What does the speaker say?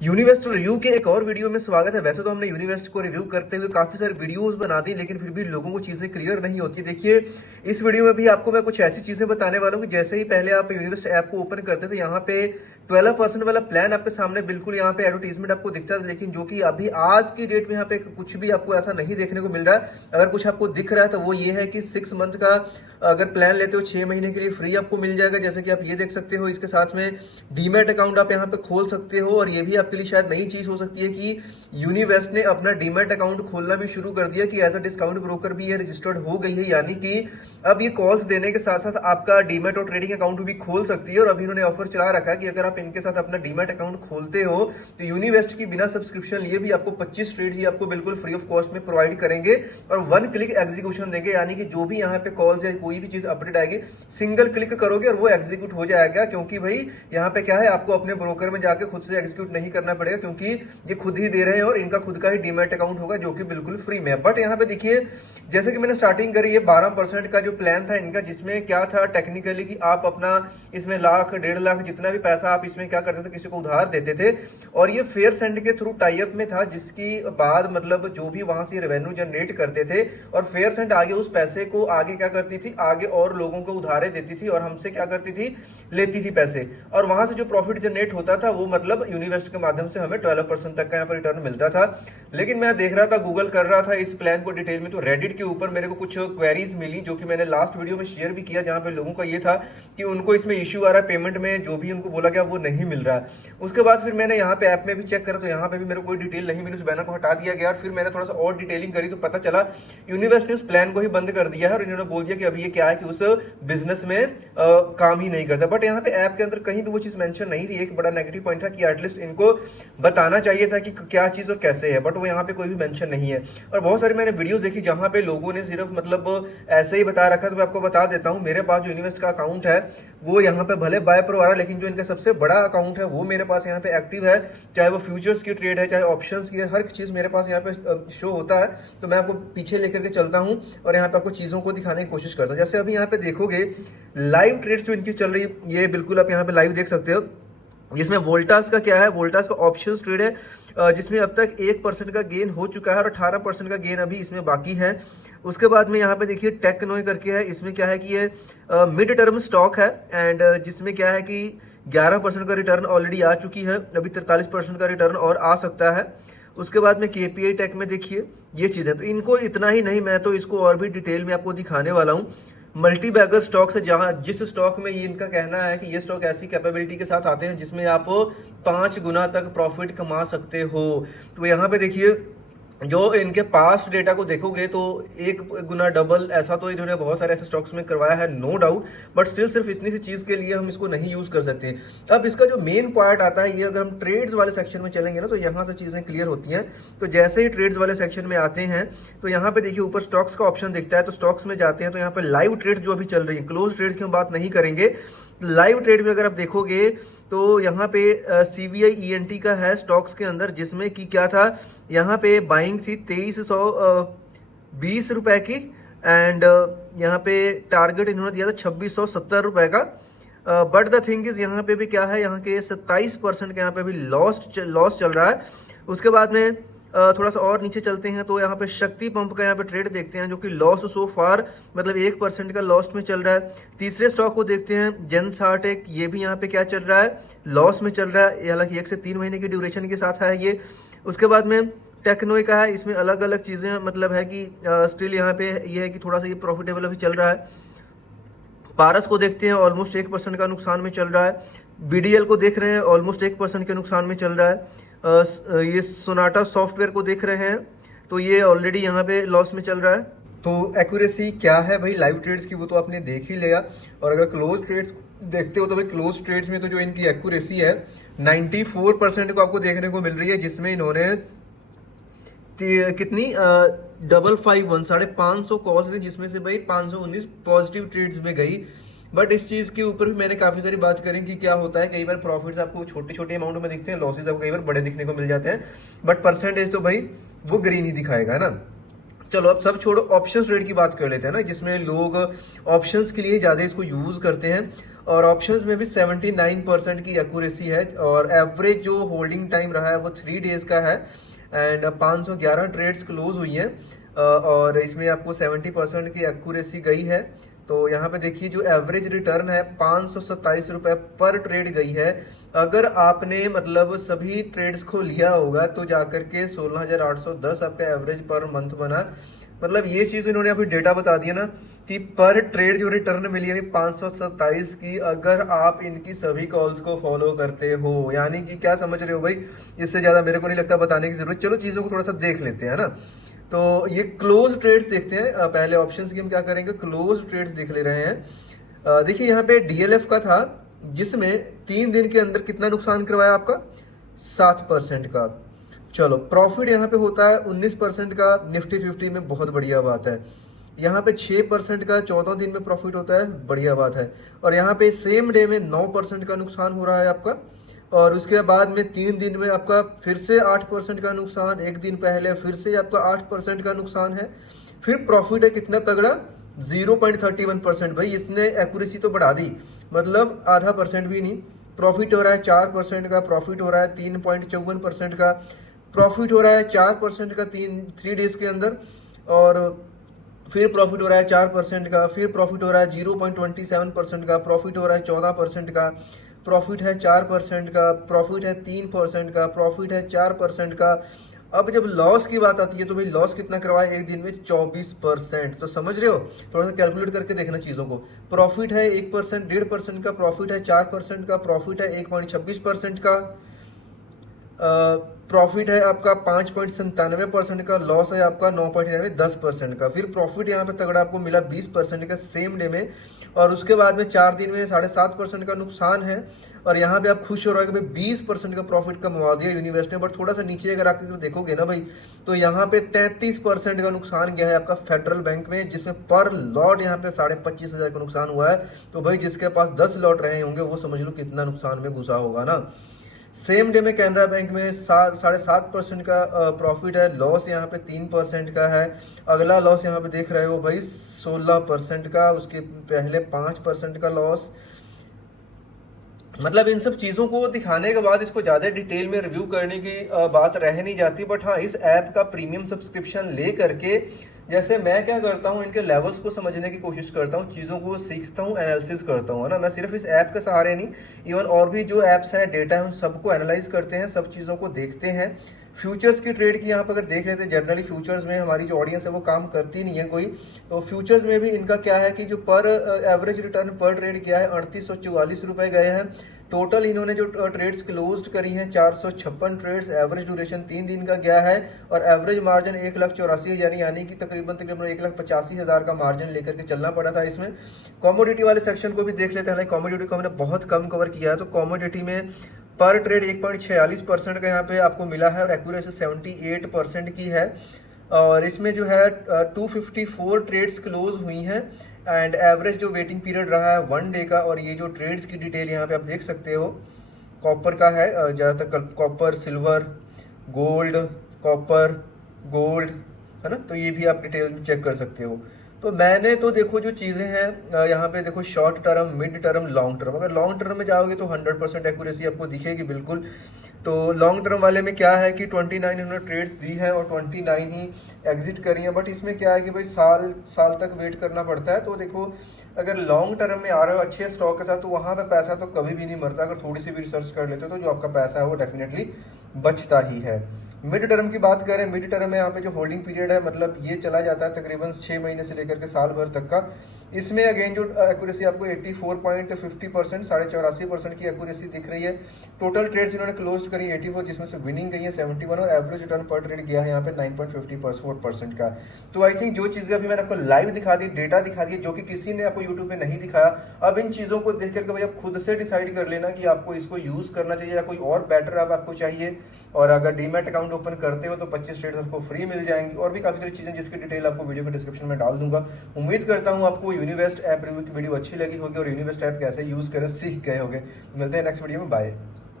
यूनिवेस्ट review के एक और वीडियो में स्वागत है। वैसे तो हमने यूनिवेस्ट को रिव्यू करते हुए काफी सारे वीडियोस बना दी, लेकिन फिर भी लोगों को चीजें क्लियर नहीं होती। देखिए, इस वीडियो में भी आपको मैं कुछ ऐसी चीजें बताने वाला हूँ कि जैसे ही पहले आप यूनिवेस्ट ऐप को ओपन करते थे, यहाँ पे 12% वाला प्लान आपके सामने बिल्कुल यहाँ पे एडवर्टीजमेंट आपको दिखता था, लेकिन जो कि अभी आज की डेट में यहाँ पे कुछ भी आपको ऐसा नहीं देखने को मिल रहा है। अगर कुछ आपको दिख रहा है तो वो ये है कि 6 मंथ का अगर प्लान लेते हो 6 महीने के लिए फ्री आपको मिल जाएगा, जैसे कि आप ये देख सकते हो। इसके साथ में डीमैट अकाउंट आप यहाँ पे खोल सकते हो, और ये भी आपके लिए शायद नई चीज हो सकती है कि यूनिवेस्ट ने अपना डीमैट अकाउंट खोलना भी शुरू कर दिया कि एज अ डिस्काउंट ब्रोकर भी ये रजिस्टर्ड हो गई है, यानी कि अब ये कॉल्स देने के साथ साथ आपका डीमैट और ट्रेडिंग अकाउंट भी खोल सकती है। और अभी इन्होंने ऑफर चला रखा है कि अगर आप इनके साथ अपना डीमैट अकाउंट खोलते हो तो यूनिवेस्ट की बिना सब्सक्रिप्शन लिए भी आपको 25 ट्रेड्स ही आपको बिल्कुल फ्री ऑफ कॉस्ट में प्रोवाइड करेंगे और 1 क्लिक एग्जीक्यूशन देंगे, यानी कि जो भी यहाँ पे कॉल्स या कोई भी चीज अपडेट आएगी सिंगल क्लिक करोगे और वो एग्जीक्यूट हो जाएगा। क्योंकि भाई यहाँ पे क्या है, आपको अपने ब्रोकर में जाके खुद से एग्जीक्यूट नहीं करना पड़ेगा, क्योंकि ये खुद ही दे रहे हैं और इनका खुद का ही डीमैट अकाउंट होगा जो कि बिल्कुल फ्री में है। बट यहाँ पे देखिए, जैसे कि मैंने स्टार्टिंग करी, ये 12% का जो प्लान था इनका, जिसमें क्या था टेक्निकली कि आप अपना इसमें लाख 1.5 लाख जितना भी पैसा आप इसमें क्या करते थे, किसी को उधार देते थे, और ये फेयर सेंड के थ्रू टाई अप में था, जिसकी बाद मतलब जो भी वहां से रेवेन्यू जनरेट करते थे और फेयर सेंड आगे उस पैसे को आगे क्या करती थी, आगे और लोगों को उधारे देती थी और हमसे क्या करती थी, लेती थी पैसे, और वहां से जो प्रॉफिट जनरेट होता था वो मतलब यूनिवेस्ट के माध्यम से हमें 12% तक का यहाँ पर रिटर्न मिलता था। लेकिन मैं देख रहा था, गूगल कर रहा था इस प्लान को डिटेल में, तो रेडिट के ऊपर मेरे को कुछ क्वेरीज मिली जो कि मैंने लास्ट वीडियो में शेयर भी किया, जहां पे लोगों का ये था कि उनको इसमें इश्यू आ रहा है, पेमेंट में जो भी उनको बोला गया वो नहीं मिल रहा है। उसके बाद फिर मैंने यहाँ पे ऐप में भी चेक करा तो यहाँ पे भी मेरे को कोई डिटेल नहीं मिली, उस बैनर को हटा दिया गया। और फिर मैंने थोड़ा सा और डिटेलिंग करी तो पता चला यूनिवेस्ट ने उस प्लान को ही बंद कर दिया है और इन्होंने बोल दिया कि अभी ये क्या है कि उस बिजनेस में काम ही नहीं करता। बट यहाँ पे ऐप के अंदर कहीं भी वो चीज मेंशन नहीं थी। एक बड़ा नेगेटिव पॉइंट था कि एटलीस्ट इनको बताना चाहिए था कि क्या चीज और कैसे है, बट वो यहाँ पे कोई भी मेंशन नहीं है। और बहुत सारी मैंने वीडियोस देखी जहां पे लोगों ने सिर्फ मतलब ऐसे ही बता रखा है। तो मैं आपको बता देता हूं, मेरे पास जो यूनिवेस्ट का अकाउंट है वो यहाँ पे भले बाय प्रो आ रहा है, लेकिन जो इनका सबसे बड़ा अकाउंट है वो मेरे पास यहाँ पे एक्टिव है। चाहे वो फ्यूचर्स की ट्रेड है, चाहे ऑप्शंस की है, हर चीज मेरे पास यहाँ पे शो होता है। तो मैं आपको पीछे लेकर के चलता हूँ और यहाँ पे आपको चीजों को दिखाने की कोशिश करता हूँ। जैसे अभी यहाँ पे देखोगे लाइव ट्रेड्स जो इनकी चल रही है, ये बिल्कुल आप यहाँ पे लाइव देख सकते हो। जिसमें वोल्टास का क्या है, वोल्टास का ऑप्शन ट्रेड है, जिसमें अब तक 1% का गेन हो चुका है और 18% का गेन अभी इसमें बाकी है। उसके बाद में यहाँ पे देखिए टेक्नोई करके है, इसमें क्या है कि ये मिड टर्म स्टॉक है, एंड जिसमें क्या है कि 11% का रिटर्न ऑलरेडी आ चुकी है, अभी 43% का रिटर्न और आ सकता है। उसके बाद में केपीआई टेक में देखिए ये चीज़ है। तो इनको इतना ही नहीं, मैं तो इसको और भी डिटेल में आपको दिखाने वाला हूँ। मल्टी बैगर स्टॉक्स है, जहां जिस स्टॉक में ये इनका कहना है कि ये स्टॉक ऐसी कैपेबिलिटी के साथ आते हैं जिसमें आप 5 गुना तक प्रॉफिट कमा सकते हो। तो यहाँ पे देखिए, जो इनके पास डेटा को देखोगे तो 1 गुना डबल ऐसा तो इन्होंने बहुत सारे ऐसे स्टॉक्स में करवाया है, नो डाउट। बट स्टिल सिर्फ इतनी सी चीज के लिए हम इसको नहीं यूज कर सकते। अब इसका जो मेन पॉइंट आता है, ये अगर हम ट्रेड्स वाले सेक्शन में चलेंगे ना तो यहाँ से चीजें क्लियर होती हैं। तो जैसे ही ट्रेड्स वाले सेक्शन में आते हैं तो यहाँ पे देखिए ऊपर स्टॉक्स का ऑप्शन दिखता है, तो स्टॉक्स में जाते हैं तो यहाँ पे लाइव ट्रेड्स जो अभी चल रही है, क्लोज ट्रेड्स की हम बात नहीं करेंगे। लाइव ट्रेड में अगर आप देखोगे तो यहाँ पे CVI ENT का है स्टॉक्स के अंदर, जिसमें कि क्या था, यहाँ पे बाइंग थी 2320 रुपए की, एंड यहाँ पे टारगेट इन्होंने दिया था 2670 रुपए का। बट द थिंग इज यहाँ पे भी क्या है, यहाँ के 27% के यहाँ पे भी लॉस चल रहा है। उसके बाद में थोड़ा सा और नीचे चलते हैं तो यहाँ पे शक्ति पंप का यहाँ पे ट्रेड देखते हैं, जो कि लॉस सो फार मतलब 1% का लॉस में चल रहा है। तीसरे स्टॉक को देखते हैं जेनसार्टेक, ये भी यहाँ पे क्या चल रहा है, लॉस में चल रहा है, हालांकि 1 से 3 महीने की ड्यूरेशन के साथ है ये। उसके बाद में टेक्नोई का है, इसमें अलग अलग चीज़ें मतलब है कि स्टिल यहाँ पे ये है कि थोड़ा सा ये प्रॉफिटेबल अभी चल रहा है। पारस को देखते हैं, ऑलमोस्ट 1% का नुकसान में चल रहा है। BDL को देख रहे हैं, ऑलमोस्ट 1% के नुकसान में चल रहा है। ये सोनाटा सॉफ्टवेयर को देख रहे हैं तो ये ऑलरेडी यहाँ पे लॉस में चल रहा है। तो एक्यूरेसी क्या है भाई लाइव ट्रेड्स की, वो तो आपने देख ही लिया। और अगर क्लोज ट्रेड्स देखते हो तो भाई क्लोज ट्रेड्स में तो जो इनकी एक्यूरेसी है 94% को आपको देखने को मिल रही है, जिसमें इन्होंने कितनी 551 550 कॉल्स थी, जिसमें से भाई 519 पॉजिटिव ट्रेड्स में गई। बट इस चीज़ के ऊपर भी मैंने काफ़ी सारी बात करी कि क्या होता है, कई बार प्रॉफिट्स आपको छोटे छोटे अमाउंट में दिखते हैं, लॉसेज आपको कई बार बड़े दिखने को मिल जाते हैं, बट परसेंटेज तो भाई वो ग्रीन ही दिखाएगा, है ना। चलो अब सब छोड़ो, ऑप्शंस ट्रेड की बात कर लेते हैं ना, जिसमें लोग ऑप्शंस के लिए ज़्यादा इसको यूज़ करते हैं। और ऑप्शंस में भी 79% की एक्यूरेसी है, और एवरेज जो होल्डिंग टाइम रहा है वो 3 डेज़ का है। एंड 511 ट्रेड्स क्लोज हुई हैं, और इसमें आपको 70% की एक्यूरेसी गई है। तो यहाँ पे देखिए जो एवरेज रिटर्न है 527 रुपये पर ट्रेड गई है। अगर आपने मतलब सभी ट्रेड्स को लिया होगा तो जाकर के 16,810 आपका एवरेज पर मंथ बना। मतलब ये चीज़ इन्होंने अभी डेटा बता दिया ना कि पर ट्रेड जो रिटर्न मिली है 527 की, अगर आप इनकी सभी कॉल्स को फॉलो करते हो, यानी कि क्या समझ रहे हो भाई, इससे ज़्यादा मेरे को नहीं लगता बताने की जरूरत। चलो चीज़ों को थोड़ा सा देख लेते हैं ना। तो ये क्लोज ट्रेड्स देखते हैं। पहले ऑप्शंस की हम क्या करेंगे, क्लोज ट्रेड्स देख ले रहे हैं। देखिए यहाँ पे डीएलएफ का था, जिसमें 3 दिन के अंदर कितना नुकसान करवाया आपका, 7% का। चलो प्रॉफिट यहाँ पे होता है 19% का, निफ्टी 50 में बहुत बढ़िया बात है। यहाँ पे 6% का 14 दिन में प्रॉफिट होता है, बढ़िया बात है। और यहाँ पे सेम डे में 9% का नुकसान हो रहा है आपका, और उसके बाद में 3 दिन में आपका फिर से 8% का नुकसान, एक दिन पहले फिर से आपका 8% का नुकसान है। फिर प्रॉफिट है कितना तगड़ा, 0.31%। भाई इसने एक्यूरेसी तो बढ़ा दी, मतलब आधा परसेंट भी नहीं। प्रॉफिट हो रहा है 4% का, प्रॉफिट हो रहा है 3.54% का, प्रॉफिट हो रहा है 4% का 3 डेज के अंदर, और फिर प्रॉफिट हो रहा है 4% का, फिर प्रॉफिट हो रहा है 0.27% का, प्रॉफिट हो रहा है 14% का, प्रॉफिट है 4% का, प्रॉफिट है 3% का, प्रॉफिट है 4% का। अब जब लॉस की बात आती है तो भाई लॉस कितना करवाया एक दिन में, 24%। तो समझ रहे हो, थोड़ा सा कैलकुलेट करके देखना चीज़ों को। प्रॉफिट है 1%, 1.5% का, प्रॉफिट है 4% का, प्रॉफिट है 1.26% का, प्रॉफिट है आपका 5.97% का, लॉस है आपका 9.99, 10% का। फिर प्रॉफिट यहाँ पे तगड़ा आपको मिला 20% का सेम डे में, और उसके बाद में 4 दिन में 7.5% का नुकसान है। और यहाँ पे आप खुश हो रहे हो कि भाई 20% का प्रॉफिट कमवा दिया यूनिवेस्ट ने। बट थोड़ा सा नीचे अगर आकर देखोगे ना भाई, तो यहाँ पे 33% का नुकसान गया है आपका फेडरल बैंक में, जिसमें पर लॉट यहाँ पे 25,500 का नुकसान हुआ है। तो भाई जिसके पास 10 लॉट रहे होंगे वो समझ लो कितना नुकसान में घुसा होगा ना। सेम डे में कैनरा बैंक में 7.5% का प्रॉफिट है, लॉस यहाँ पे 3% का है। अगला लॉस यहाँ पे देख रहे हो भाई 16% का, उसके पहले 5% का लॉस। मतलब इन सब चीज़ों को दिखाने के बाद इसको ज़्यादा डिटेल में रिव्यू करने की बात रह नहीं जाती। बट हाँ, इस ऐप का प्रीमियम सब्सक्रिप्शन ले करके जैसे मैं क्या करता हूँ, इनके लेवल्स को समझने की कोशिश करता हूँ, चीज़ों को सीखता हूँ, एनालिसिस करता हूँ, है ना। मैं सिर्फ इस ऐप के सहारे नहीं, इवन और भी जो ऐप्स हैं, डेटा है, उन सबको एनालाइज करते हैं, सब चीज़ों को देखते हैं। फ्यूचर्स की ट्रेड की यहाँ पर अगर देख लेते हैं, जनरली फ्यूचर्स में हमारी जो ऑडियंस है वो काम करती नहीं है कोई, तो फ्यूचर्स में भी इनका क्या है कि जो पर एवरेज रिटर्न पर ट्रेड किया है 3844 रुपये गए हैं। टोटल इन्होंने जो ट्रेड्स क्लोज करी हैं 456 ट्रेड्स, एवरेज ड्यूरेशन 3 दिन का गया है, और एवरेज मार्जिन 1,84,000 यानी कि तकरीबन 1,85,000 का मार्जिन लेकर के चलना पड़ा था इसमें। कॉमोडिटी वाले सेक्शन को भी देख लेते हैं। कॉमोडिटी को हमने बहुत कम कवर किया है, तो कॉमोडिटी में पर ट्रेड 1.46% का यहाँ पे आपको मिला है, और एक्यूरेसी 78% की है। और इसमें जो है 254 ट्रेड्स क्लोज हुई हैं, एंड एवरेज जो वेटिंग पीरियड रहा है 1 डे का। और ये जो ट्रेड्स की डिटेल यहाँ पे आप देख सकते हो, कॉपर का है ज़्यादातर, copper, silver, gold, copper, gold, है ना। तो ये भी आप डिटेल में चेक कर सकते हो। तो मैंने तो देखो जो चीज़ें हैं यहाँ पे देखो, short term, mid term, long term. अगर लॉन्ग टर्म में जाओगे तो 100% एक्यूरेसी आपको दिखेगी बिल्कुल। तो लॉन्ग टर्म वाले में क्या है कि 29 इन्होंने ट्रेड्स दी हैं और 29 ही एग्जिट करी हैं। बट इसमें क्या है कि भाई साल तक वेट करना पड़ता है। तो देखो अगर लॉन्ग टर्म में आ रहे हो अच्छे स्टॉक के साथ, तो वहाँ पे पैसा तो कभी भी नहीं मरता। अगर थोड़ी सी भी रिसर्च कर लेते हो तो जो आपका पैसा है वो डेफिनेटली बचता ही है। मिड टर्म की बात करें, मिड टर्म में यहाँ पे जो होल्डिंग पीरियड है, मतलब ये चला जाता है तकरीबन 6 महीने से लेकर के साल भर तक का। इसमें अगेन जो एक्यूरेसी आपको 84.50%, 84.5% की एक्यूरेसी दिख रही है। टोटल ट्रेड्स इन्होंने क्लोज करी 84, जिसमें से विनिंग गई है 71, और एवरेज रिटर्न पर ट्रेड गया है यहाँ पे 9.54% का। तो आई थिंक जो चीज़ें अभी मैंने आपको लाइव दिखा दी, डेटा दिखा दिया, जो कि किसी ने आपको यूट्यूब पे नहीं दिखाया। अब इन चीज़ों को देख करके भाई आप खुद से डिसाइड कर लेना कि आपको इसको यूज़ करना चाहिए या कोई और बेटर ऐप आपको चाहिए। और अगर डीमैट अकाउंट ओपन करते हो तो 25 ट्रेड्स आपको फ्री मिल जाएंगी, और भी काफ़ी सारी चीज़ें जिसकी डिटेल आपको वीडियो के डिस्क्रिप्शन में डाल दूंगा। उम्मीद करता हूँ आपको यूनिवेस्ट ऐप रिव्यू की वीडियो अच्छी लगी होगी और यूनिवेस्ट ऐप कैसे यूज़ करें सीख गए होंगे। मिलते हैं नेक्स्ट वीडियो में, बाय।